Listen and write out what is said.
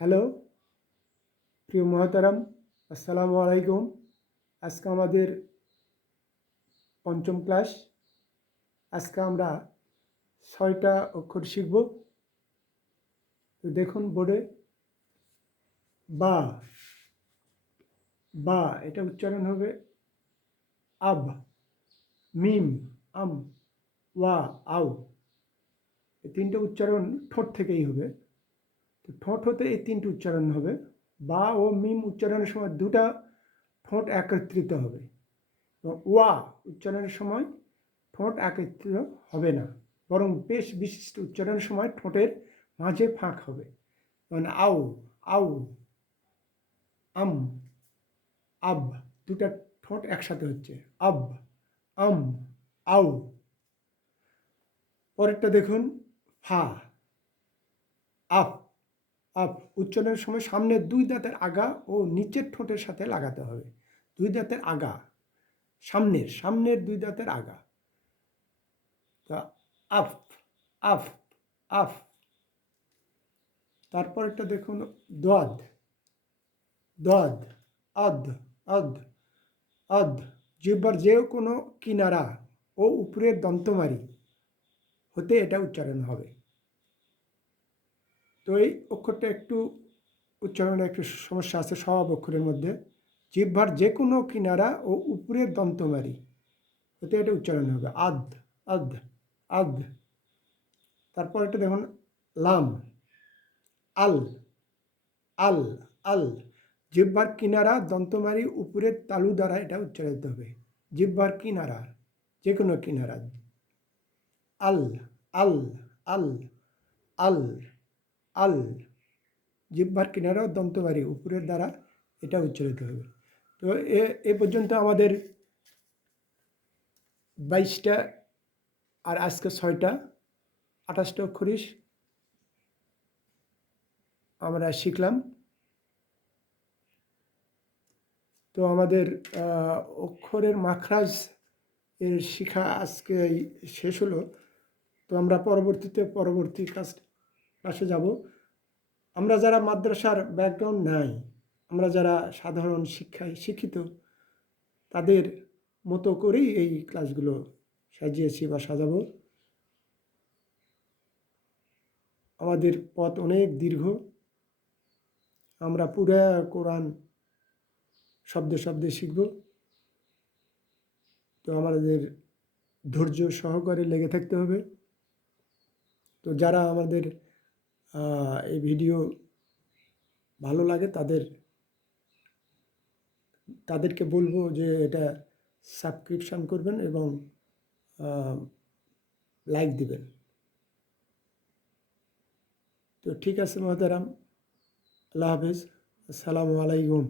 Hello, প্রিয় মহাতারাম, আসসালামু আলাইকুম। আজকে আমাদের পঞ্চম ক্লাস। আজকে আমরা ছয়টা অক্ষর শিখব। তো দেখুন বোর্ডে, বা বা, এটা উচ্চারণ হবে আব, মিম, আম, ওয়া আউ এই তিনটে উচ্চারণ ঠোঁট থেকেই হবে। তো ঠোঁট হতে এই তিনটি উচ্চারণ হবে। বা ও মিম উচ্চারণের সময় দুটা ঠোঁট একত্রিত হবে। এবং ওয়া উচ্চারণের সময় ঠোঁট একত্রিত হবে না। বরং বেশ বিশিষ্ট উচ্চারণের সময় ঠোঁটের মাঝে ফাঁক হবে। মানে আউ আউ, আম, আব দুটা ঠোঁট একসাথে হচ্ছে। আব, আম, আউ। পরেরটা দেখুন, ফা আপ আপ উচ্চারণের সময় সামনের দুই দাঁতের আগা ও নিচের ঠোঁটের সাথে লাগাতে হবে। দুই দাঁতের আগা। সামনের সামনের দুই দাঁতের আগা। তা, আফ আফ আফ। তারপর একটা দেখুন, দদ। দদ অদ অদ অদ জিহ্বার যে কোনো কিনারা ও উপরের দন্তমারি হতে এটা উচ্চারণ হবে। তো এই অক্ষরটা একটু উচ্চারণে একটু সমস্যা আছে সব অক্ষরের মধ্যে। জিহ্বার যে কোনো কিনারা ও উপরের দন্তমারি। হতে এটা উচ্চারণ হবে। আদ আদ আদ। তারপর এটা দেখুন, লাম। আল আল আল। জিহ্বার কিনারা, দন্তমারি উপরের তালু দ্বারা এটা উচ্চারিত হবে। জিহ্বার কিনারা যে কোনো কিনারা। আল আল আল আল। আল জিহ্বার কিনারা ও দন্তবাড়ি উপরের দ্বারা এটা উচ্চারিত হবে তো এ এ পর্যন্ত আমাদের বাইশটা আর আজকে ছয়টা, আঠাশটা অক্ষরিস আমরা শিখলাম। তো আমাদের অক্ষরের মাখরাজ এর শিখা আজকে শেষ হলো। তো আমরা পরবর্তীতে, পরবর্তী কাজ ক্লাসে যাব। আমরা যারা মাদ্রাসার ব্যাকগ্রাউন্ড নাই, আমরা যারা সাধারণ শিক্ষায় শিক্ষিত, তাদের মতো করেই এই ক্লাসগুলো সাজিয়েছি বা সাজাবো। আমাদের পথ অনেক দীর্ঘ। আমরা পুরা কোরআন শব্দে শব্দে শিখব। তো আমাদের ধৈর্য সহকারে লেগে থাকতে হবে। তো যারা আমাদের এই ভিডিও ভালো লাগে, তাদের, তাদেরকে বলব যে এটা সাবস্ক্রিপশান করবেন এবং লাইক দিবেন। তো ঠিক আছে মহতারাম, আল্লাহ হাফিজ, আসসালামু আলাইকুম।